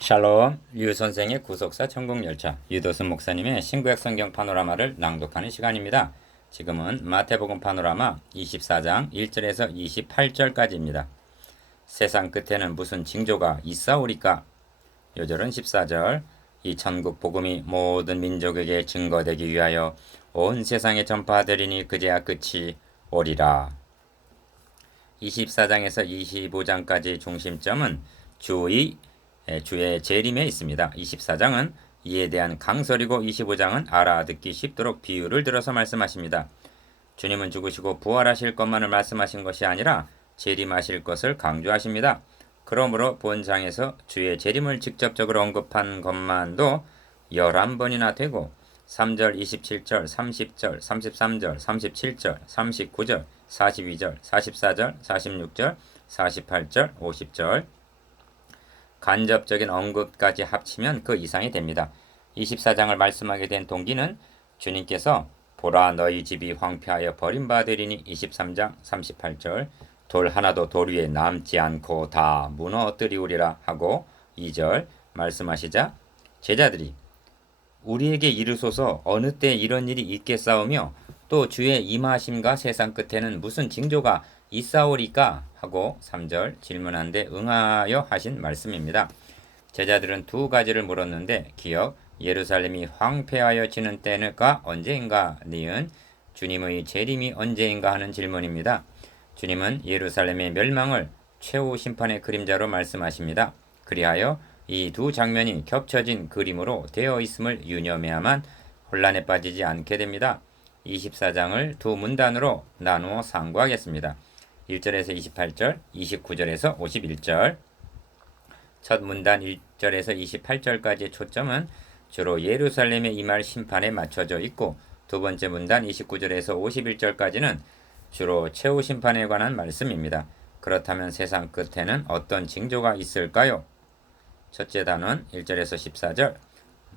샬롬, 유 선생의 구속사 천국열차, 유도순 목사님의 신구약 성경 파노라마를 낭독하는 시간입니다. 지금은 마태복음 파노라마 24장 1절에서 28절까지입니다. 세상 끝에는 무슨 징조가 있사오리까? 요절은 14절, 이 천국 복음이 모든 민족에게 증거되기 위하여 온 세상에 전파되리니 그제야 끝이 오리라. 24장에서 25장까지 중심점은 주의 재림에 있습니다. 24장은 이에 대한 강설이고 25장은 알아듣기 쉽도록 비유를 들어서 말씀하십니다. 주님은 죽으시고 부활하실 것만을 말씀하신 것이 아니라 재림하실 것을 강조하십니다. 그러므로 본장에서 주의 재림을 직접적으로 언급한 것만도 11번이나 되고 3절, 27절, 30절, 33절, 37절, 39절, 42절, 44절, 46절, 48절, 50절 간접적인 언급까지 합치면 그 이상이 됩니다. 24장을 말씀하게 된 동기는 주님께서 보라 너희 집이 황폐하여 버림받으리니 23장 38절 돌 하나도 돌 위에 남지 않고 다 무너뜨리우리라 하고 2절 말씀하시자 제자들이 우리에게 이르소서 어느 때 이런 일이 있겠사오며 또 주의 임하심과 세상 끝에는 무슨 징조가 있사오리까 하고 3절 질문한데 응하여 하신 말씀입니다. 제자들은 두 가지를 물었는데 기억 예루살렘이 황폐하여지는 때가 언제인가 니은 주님의 재림이 언제인가 하는 질문입니다. 주님은 예루살렘의 멸망을 최후 심판의 그림자로 말씀하십니다. 그리하여 이 두 장면이 겹쳐진 그림으로 되어 있음을 유념해야만 혼란에 빠지지 않게 됩니다. 24장을 두 문단으로 나누어 상고하겠습니다. 1절에서 28절, 29절에서 51절. 첫 문단 1절에서 28절까지의 초점은 주로 예루살렘에 임할 심판에 맞춰져 있고 두 번째 문단 29절에서 51절까지는 주로 최후 심판에 관한 말씀입니다. 그렇다면 세상 끝에는 어떤 징조가 있을까요? 첫째 단원 1절에서 14절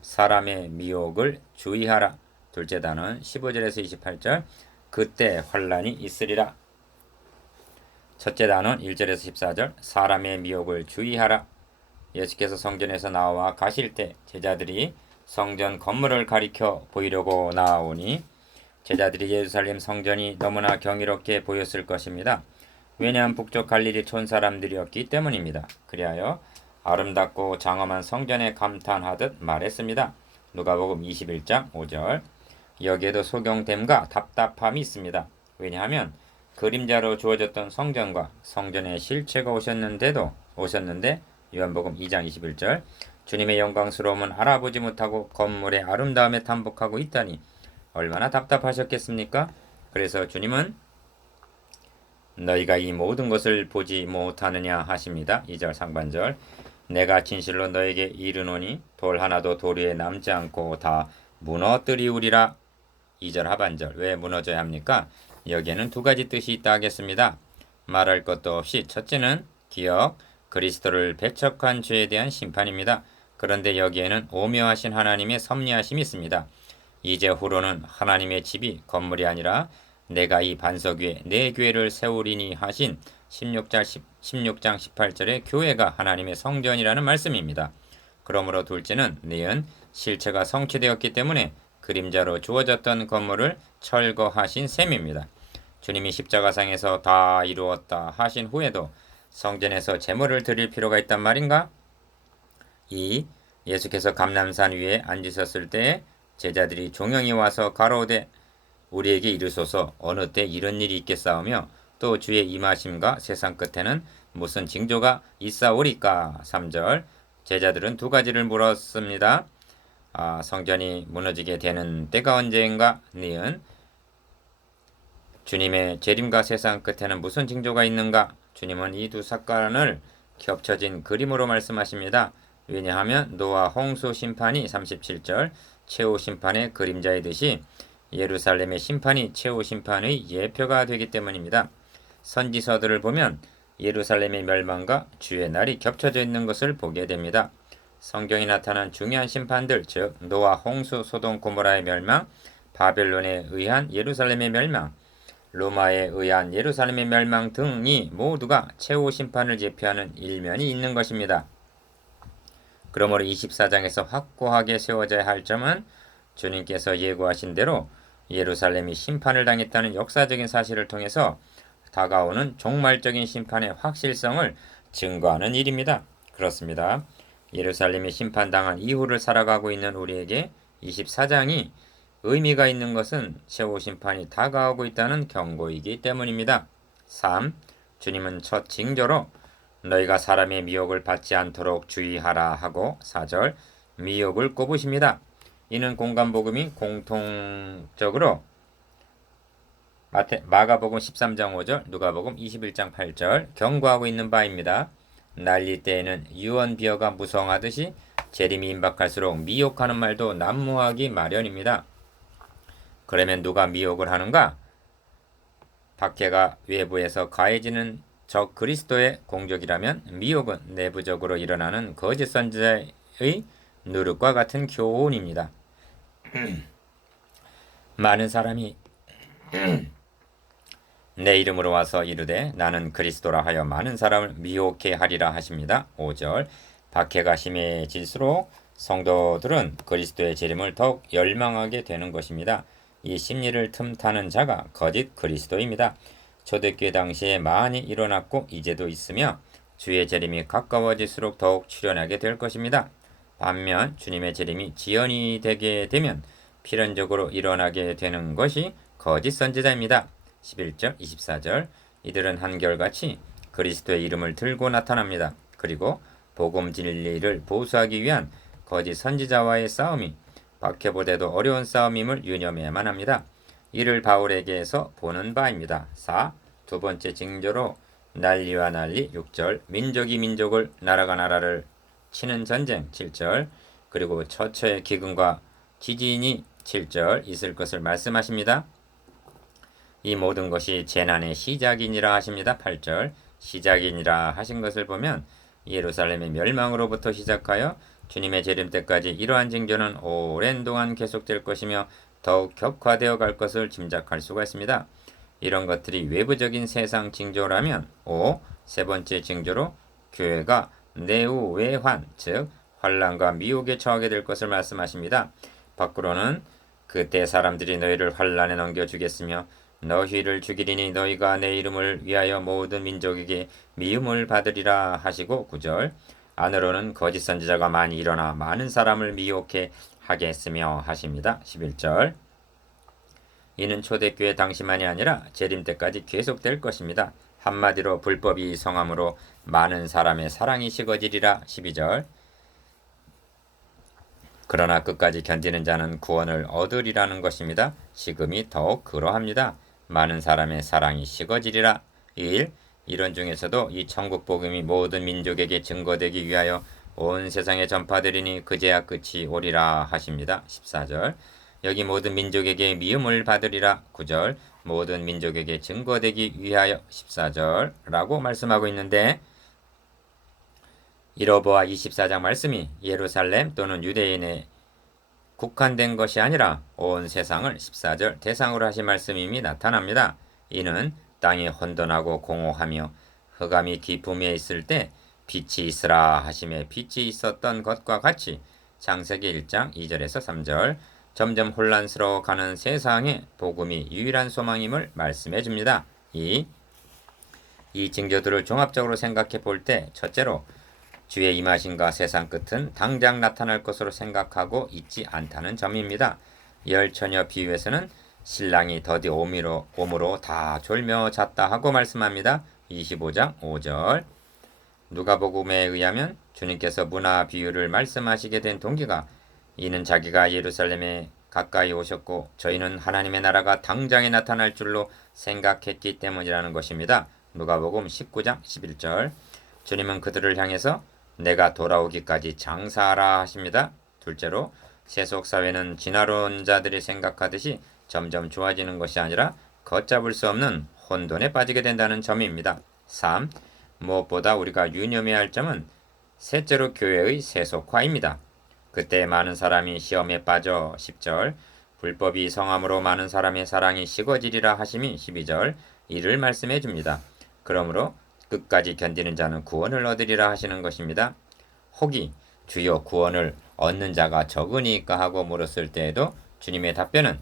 사람의 미혹을 주의하라. 둘째 단원 15절에서 28절 그때 환란이 있으리라. 첫째 단원 1절에서 14절 사람의 미혹을 주의하라. 예수께서 성전에서 나와 가실 때 제자들이 성전 건물을 가리켜 보이려고 나오니 제자들이 예루살렘 성전이 너무나 경이롭게 보였을 것입니다. 왜냐하면 북쪽 갈릴리 촌 사람들이었기 때문입니다. 그리하여 아름답고 장엄한 성전에 감탄하듯 말했습니다. 누가복음 21장 5절 여기에도 소경됨과 답답함이 있습니다. 왜냐하면 그림자로 주어졌던 성전과 성전의 실체가 오셨는데 요한복음 2장 21절 주님의 영광스러움은 알아보지 못하고 건물의 아름다움에 탐복하고 있다니 얼마나 답답하셨겠습니까? 그래서 주님은 너희가 이 모든 것을 보지 못하느냐 하십니다. 2절 상반절 내가 진실로 너에게 이르노니 돌 하나도 돌 위에 남지 않고 다 무너뜨리우리라. 2절 하반절 왜 무너져야 합니까? 여기에는 두 가지 뜻이 있다 하겠습니다. 말할 것도 없이 첫째는 기억 그리스도를 배척한 죄에 대한 심판입니다. 그런데 여기에는 오묘하신 하나님의 섭리하심이 있습니다. 이제 후로는 하나님의 집이 건물이 아니라 내가 이 반석 위에 내 교회를 세우리니 하신 16장 18절의 교회가 하나님의 성전이라는 말씀입니다. 그러므로 둘째는 니은 실체가 성취되었기 때문에 그림자로 주어졌던 건물을 철거하신 셈입니다. 주님이 십자가상에서 다 이루었다 하신 후에도 성전에서 제물을 드릴 필요가 있단 말인가? 2. 예수께서 감람산 위에 앉으셨을 때 제자들이 종영이 와서 가로되 우리에게 이르소서 어느 때 이런 일이 있겠사오며 또 주의 임하심과 세상 끝에는 무슨 징조가 있사오리까? 3절 제자들은 두 가지를 물었습니다. 성전이 무너지게 되는 때가 언제인가? 니은 주님의 재림과 세상 끝에는 무슨 징조가 있는가? 주님은 이 두 사건을 겹쳐진 그림으로 말씀하십니다. 왜냐하면 노아 홍수 심판이 37절 최후 심판의 그림자이듯이 예루살렘의 심판이 최후 심판의 예표가 되기 때문입니다. 선지서들을 보면 예루살렘의 멸망과 주의 날이 겹쳐져 있는 것을 보게 됩니다. 성경에 나타난 중요한 심판들 즉 노아 홍수 소돔 고모라의 멸망 바벨론에 의한 예루살렘의 멸망 로마에 의한 예루살렘의 멸망 등이 모두가 최후 심판을 예표하는 일면이 있는 것입니다. 그러므로 24장에서 확고하게 세워져야 할 점은 주님께서 예고하신 대로 예루살렘이 심판을 당했다는 역사적인 사실을 통해서 다가오는 종말적인 심판의 확실성을 증거하는 일입니다. 그렇습니다. 예루살렘이 심판당한 이후를 살아가고 있는 우리에게 24장이 의미가 있는 것은 최후 심판이 다가오고 있다는 경고이기 때문입니다. 3. 주님은 첫 징조로 너희가 사람의 미혹을 받지 않도록 주의하라 하고 4절 미혹을 꼽으십니다. 이는 공간복음이 공통적으로 마가복음 13장 5절, 누가복음 21장 8절 경고하고 있는 바입니다. 날릴 때에는 유언비어가 무성하듯이 재림이 임박할수록 미혹하는 말도 난무하기 마련입니다. 그러면 누가 미혹을 하는가? 박해가 외부에서 가해지는 적 그리스도의 공격이라면 미혹은 내부적으로 일어나는 거짓 선지자의 누룩과 같은 교훈입니다. 많은 사람이 내 이름으로 와서 이르되 나는 그리스도라 하여 많은 사람을 미혹해 하리라 하십니다. 5절 박해가 심해질수록 성도들은 그리스도의 재림을 더욱 열망하게 되는 것입니다. 이 심리를 틈타는 자가 거짓 그리스도입니다. 초대교회 당시에 많이 일어났고 이제도 있으며 주의 재림이 가까워질수록 더욱 출현하게 될 것입니다. 반면 주님의 재림이 지연이 되게 되면 필연적으로 일어나게 되는 것이 거짓 선지자입니다. 11절, 24절 이들은 한결같이 그리스도의 이름을 들고 나타납니다. 그리고 복음 진리를 보수하기 위한 거짓 선지자와의 싸움이 박해보다도 어려운 싸움임을 유념해야만 합니다. 이를 바울에게서 보는 바입니다. 4. 두 번째 징조로 난리와 난리 6절 민족이 민족을 나라가 나라를 치는 전쟁 7절 그리고 처처의 기근과 지진이 7절 있을 것을 말씀하십니다. 이 모든 것이 재난의 시작이니라 하십니다. 8절 시작이니라 하신 것을 보면 예루살렘의 멸망으로부터 시작하여 주님의 재림 때까지 이러한 징조는 오랜 동안 계속될 것이며 더욱 격화되어 갈 것을 짐작할 수가 있습니다. 이런 것들이 외부적인 세상 징조라면 5. 세 번째 징조로 교회가 내후 외환 즉 환난과 미혹에 처하게 될 것을 말씀하십니다. 밖으로는 그때 사람들이 너희를 환난에 넘겨주겠으며 너희를 죽이리니 너희가 내 이름을 위하여 모든 민족에게 미움을 받으리라 하시고 9절 안으로는 거짓 선지자가 많이 일어나 많은 사람을 미혹해 하겠으며 하십니다. 11절 이는 초대교회 당시만이 아니라 재림 때까지 계속될 것입니다. 한마디로 불법이 성함으로 많은 사람의 사랑이 식어지리라. 12절 그러나 끝까지 견디는 자는 구원을 얻으리라는 것입니다. 지금이 더욱 그러합니다. 많은 사람의 사랑이 식어지리라. 1. 이론 중에서도 이 천국 복음이 모든 민족에게 증거되기 위하여 온 세상에 전파되리니 그제야 끝이 오리라 하십니다. 14절 여기 모든 민족에게 미움을 받으리라. 9절 모든 민족에게 증거되기 위하여 14절라고 말씀하고 있는데 이로보아 24장 말씀이 예루살렘 또는 유대인에 국한된 것이 아니라 온 세상을 14절 대상으로 하신 말씀임이 나타납니다. 이는 땅이 혼돈하고 공허하며 흑암이 깊음 위에 있을 때 빛이 있으라 하심에 빛이 있었던 것과 같이 창세기 1장 2절에서 3절 점점 혼란스러워 가는 세상에 복음이 유일한 소망임을 말씀해 줍니다. 이 징조들을 종합적으로 생각해 볼 때 첫째로 주의 임하심과 세상 끝은 당장 나타날 것으로 생각하고 있지 않다는 점입니다. 열처녀 비유에서는 신랑이 더디 오므로 다 졸며 잤다 하고 말씀합니다. 25장 5절 누가복음에 의하면 주님께서 문화 비유를 말씀하시게 된 동기가 이는 자기가 예루살렘에 가까이 오셨고 저희는 하나님의 나라가 당장에 나타날 줄로 생각했기 때문이라는 것입니다. 누가복음 19장 11절 주님은 그들을 향해서 내가 돌아오기까지 장사하라 하십니다. 둘째로 세속사회는 진화론 자들이 생각하듯이 점점 좋아지는 것이 아니라 걷잡을 수 없는 혼돈에 빠지게 된다는 점입니다. 3. 무엇보다 우리가 유념해야 할 점은 셋째로 교회의 세속화입니다. 그때 많은 사람이 시험에 빠져 10절 불법이 성함으로 많은 사람의 사랑이 식어지리라 하심이 12절 이를 말씀해 줍니다. 그러므로 끝까지 견디는 자는 구원을 얻으리라 하시는 것입니다. 혹이 주여 구원을 얻는 자가 적으니까 하고 물었을 때에도 주님의 답변은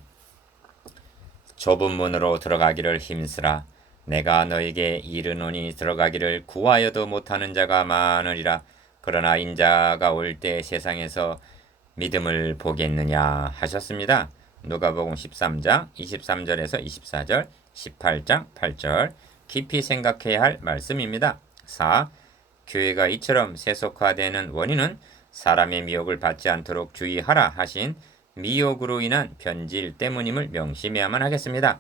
좁은 문으로 들어가기를 힘쓰라. 내가 너에게 이르노니 들어가기를 구하여도 못하는 자가 많으리라. 그러나 인자가 올 때 세상에서 믿음을 보겠느냐 하셨습니다. 누가복음 13장 23절에서 24절, 18장 8절 깊이 생각해야 할 말씀입니다. 4. 교회가 이처럼 세속화되는 원인은 사람의 미혹을 받지 않도록 주의하라 하신 미혹으로 인한 변질 때문임을 명심해야만 하겠습니다.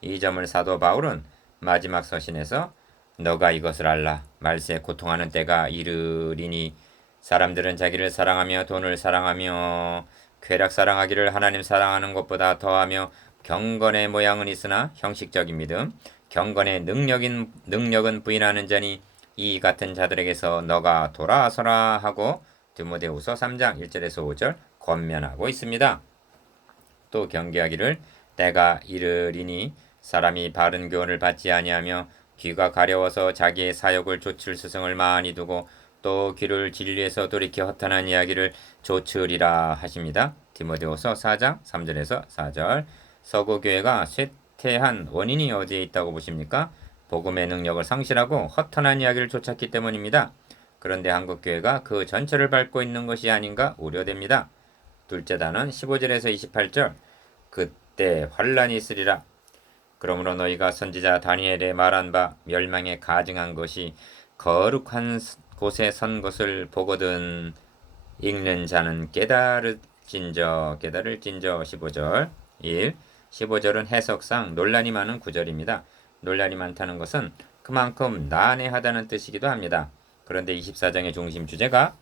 이 점을 사도 바울은 마지막 서신에서 너가 이것을 알라. 말세 고통하는 때가 이르리니 사람들은 자기를 사랑하며 돈을 사랑하며 쾌락 사랑하기를 하나님 사랑하는 것보다 더하며 경건의 모양은 있으나 형식적인 믿음, 경건의 능력은 부인하는 자니 이 같은 자들에게서 너가 돌아서라 하고 디모데후서 3장 1절에서 5절 권면하고 있습니다. 또 경계하기를 때가 이르리니 사람이 바른 교훈을 받지 아니하며 귀가 가려워서 자기의 사욕을 좇을 스승을 많이 두고 또 귀를 진리에서 돌이켜 허탄한 이야기를 좇으리라 하십니다. 디모데후서 4장 3절에서 4절. 서구 교회가 쇠퇴한 원인이 어디에 있다고 보십니까? 복음의 능력을 상실하고 허탄한 이야기를 좇았기 때문입니다. 그런데 한국 교회가 그 전체를 밟고 있는 것이 아닌가 우려됩니다. 둘째 단원 15절에서 28절. 그때 환란이 있으리라. 그러므로 너희가 선지자 다니엘의 말한 바 멸망에 가증한 것이 거룩한 곳에 선 것을 보거든 읽는 자는 깨달을진저 15절 1. 15절은 해석상 논란이 많은 구절입니다. 논란이 많다는 것은 그만큼 난해하다는 뜻이기도 합니다. 그런데 24장의 중심 주제가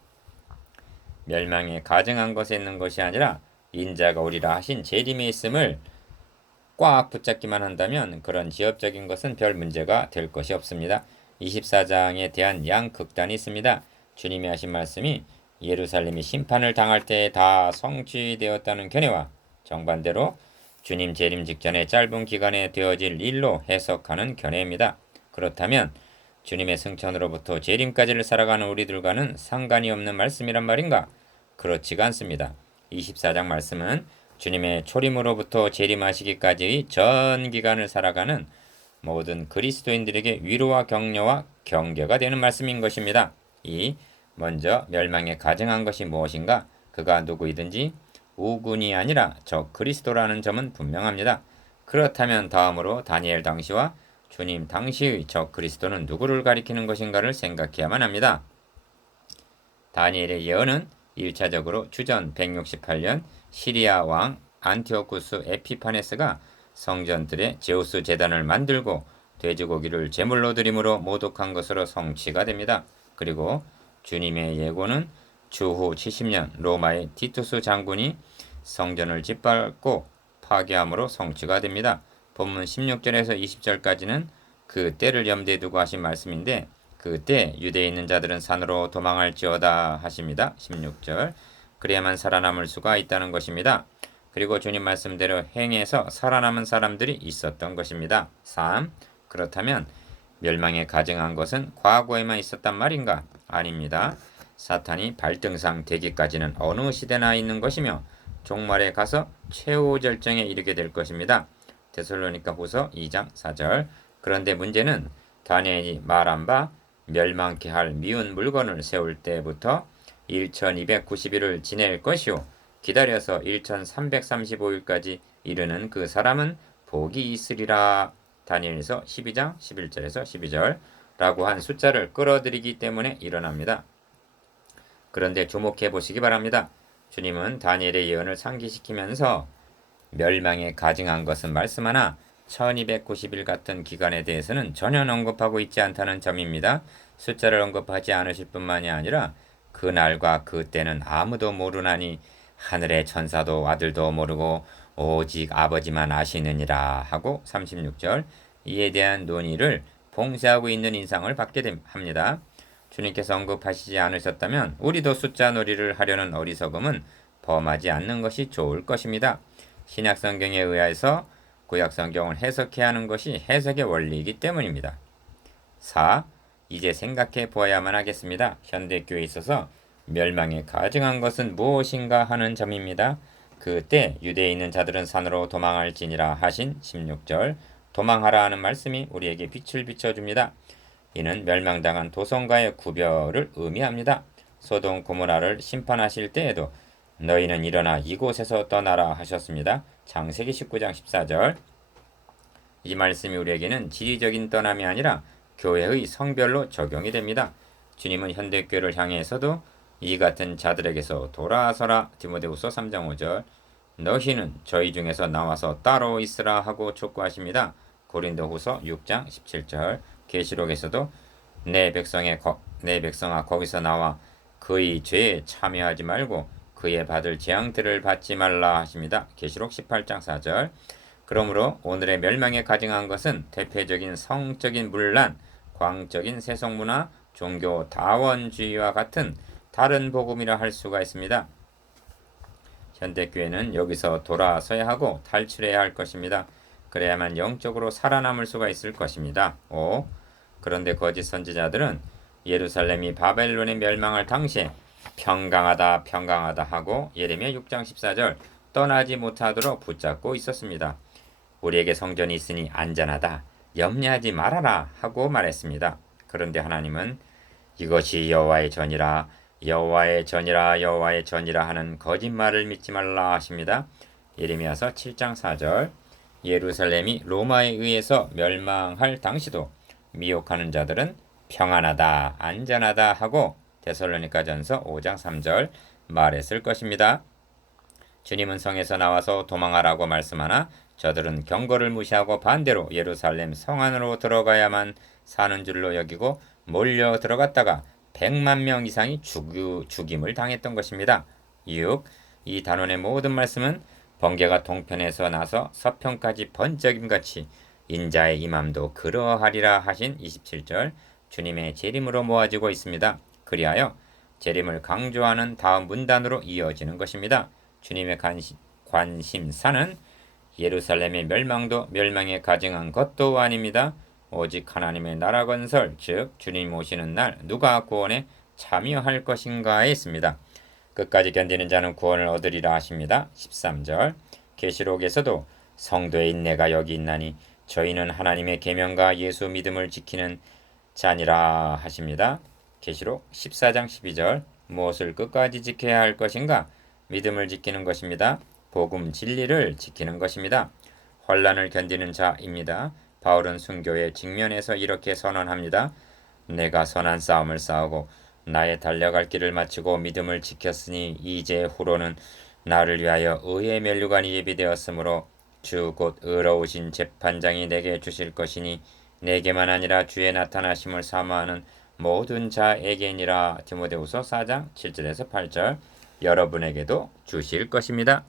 멸망에 가증한 것에 있는 것이 아니라 인자가 오리라 하신 재림에 있음을 꽉 붙잡기만 한다면 그런 지엽적인 것은 별 문제가 될 것이 없습니다. 24장에 대한 양극단이 있습니다. 주님이 하신 말씀이 예루살렘이 심판을 당할 때에 다 성취되었다는 견해와 정반대로 주님 재림 직전에 짧은 기간에 되어질 일로 해석하는 견해입니다. 그렇다면 주님의 승천으로부터 재림까지를 살아가는 우리들과는 상관이 없는 말씀이란 말인가? 그렇지가 않습니다. 24장 말씀은 주님의 초림으로부터 재림하시기까지의 전 기간을 살아가는 모든 그리스도인들에게 위로와 격려와 경계가 되는 말씀인 것입니다. 먼저 멸망에 가증한 것이 무엇인가? 그가 누구이든지 우군이 아니라 저 그리스도라는 점은 분명합니다. 그렇다면 다음으로 다니엘 당시와 주님 당시의 저 그리스도는 누구를 가리키는 것인가를 생각해야만 합니다. 다니엘의 예언은 1차적으로 주전 168년 시리아 왕 안티오쿠스 에피파네스가 성전들의 제우스 제단을 만들고 돼지고기를 제물로 드림으로 모독한 것으로 성취가 됩니다. 그리고 주님의 예고는 주후 70년 로마의 티투스 장군이 성전을 짓밟고 파괴함으로 성취가 됩니다. 본문 16절에서 20절까지는 그 때를 염두에 두고 하신 말씀인데 그때 유대에 있는 자들은 산으로 도망할지어다 하십니다. 16절. 그래야만 살아남을 수가 있다는 것입니다. 그리고 주님 말씀대로 행해서 살아남은 사람들이 있었던 것입니다. 3. 그렇다면 멸망에 가증한 것은 과거에만 있었단 말인가? 아닙니다. 사탄이 발등상 되기까지는 어느 시대나 있는 것이며 종말에 가서 최후 절정에 이르게 될 것입니다. 데살로니가 후서 2장 4절. 그런데 문제는 다니엘이 말한 바 멸망케 할 미운 물건을 세울 때부터 1290일을 지낼 것이요 기다려서 1335일까지 이르는 그 사람은 복이 있으리라. 다니엘서 12장 11절에서 12절 라고 한 숫자를 끌어들이기 때문에 일어납니다. 그런데 주목해 보시기 바랍니다. 주님은 다니엘의 예언을 상기시키면서 멸망에 가증한 것은 말씀하나 1290일 같은 기간에 대해서는 전혀 언급하고 있지 않다는 점입니다. 숫자를 언급하지 않으실 뿐만이 아니라 그날과 그때는 아무도 모르나니 하늘의 천사도 아들도 모르고 오직 아버지만 아시느니라 하고 36절 이에 대한 논의를 봉쇄하고 있는 인상을 받게 합니다. 주님께서 언급하시지 않으셨다면 우리도 숫자 놀이를 하려는 어리석음은 범하지 않는 것이 좋을 것입니다. 신약성경에 의해서 구약성경을 해석해야 하는 것이 해석의 원리이기 때문입니다. 4. 이제 생각해 보아야만 하겠습니다. 현대교회에 있어서 멸망에 가증한 것은 무엇인가 하는 점입니다. 그때 유대에 있는 자들은 산으로 도망할지니라 하신 16절 도망하라 하는 말씀이 우리에게 빛을 비춰줍니다. 이는 멸망당한 도성과의 구별을 의미합니다. 소돔 고모라를 심판하실 때에도 너희는 일어나 이곳에서 떠나라 하셨습니다. 창세기 19장 14절. 이 말씀이 우리에게는 지리적인 떠남이 아니라 교회의 성별로 적용이 됩니다. 주님은 현대교회를 향해서도 이 같은 자들에게서 돌아서라 디모데후서 3장 5절 너희는 저희 중에서 나와서 따로 있으라 하고 촉구하십니다. 고린도후서 6장 17절 계시록에서도 내 백성아 거기서 나와 그의 죄에 참여하지 말고 그의 받을 재앙들을 받지 말라 하십니다. 계시록 18장 4절. 그러므로 오늘의 멸망에 가증한 것은 대표적인 성적인 문란, 광적인 세속문화, 종교 다원주의와 같은 다른 복음이라 할 수가 있습니다. 현대교회는 여기서 돌아서야 하고 탈출해야 할 것입니다. 그래야만 영적으로 살아남을 수가 있을 것입니다. 5. 그런데 거짓 선지자들은 예루살렘이 바벨론의 멸망할 당시에 평강하다 하고 예레미야 6장 14절 떠나지 못하도록 붙잡고 있었습니다. 우리에게 성전이 있으니 안전하다, 염려하지 말아라 하고 말했습니다. 그런데 하나님은 이것이 여호와의 전이라 하는 거짓말을 믿지 말라 하십니다. 예레미야서 7장 4절. 예루살렘이 로마에 의해서 멸망할 당시도 미혹하는 자들은 평안하다, 안전하다 하고 데살로니가전서 5장 3절 말했을 것입니다. 주님은 성에서 나와서 도망하라고 말씀하나 저들은 경고를 무시하고 반대로 예루살렘 성 안으로 들어가야만 사는 줄로 여기고 몰려 들어갔다가 100만 명 이상이 죽임을 당했던 것입니다. 6. 이 단원의 모든 말씀은 번개가 동편에서 나서 서편까지 번쩍임같이 인자의 임함도 그러하리라 하신 27절 주님의 재림으로 모아지고 있습니다. 그리하여 재림을 강조하는 다음 문단으로 이어지는 것입니다. 주님의 관심사는 예루살렘의 멸망도 멸망에 가증한 것도 아닙니다. 오직 하나님의 나라 건설, 즉 주님 오시는 날 누가 구원에 참여할 것인가에 있습니다. 끝까지 견디는 자는 구원을 얻으리라 하십니다. 13절 계시록에서도 성도의 인내가 여기 있나니 저희는 하나님의 계명과 예수 믿음을 지키는 자니라 하십니다. 계시록 14장 12절 무엇을 끝까지 지켜야 할 것인가? 믿음을 지키는 것입니다. 복음 진리를 지키는 것입니다. 환난을 견디는 자입니다. 바울은 순교의 직면에서 이렇게 선언합니다. 내가 선한 싸움을 싸우고 나의 달려갈 길을 마치고 믿음을 지켰으니 이제 후로는 나를 위하여 의의 면류관이 예비되었으므로 주 곧 의로우신 재판장이 내게 주실 것이니 내게만 아니라 주의 나타나심을 사모하는 모든 자에게니라. 디모데후서 4장 7절에서 8절 여러분에게도 주실 것입니다.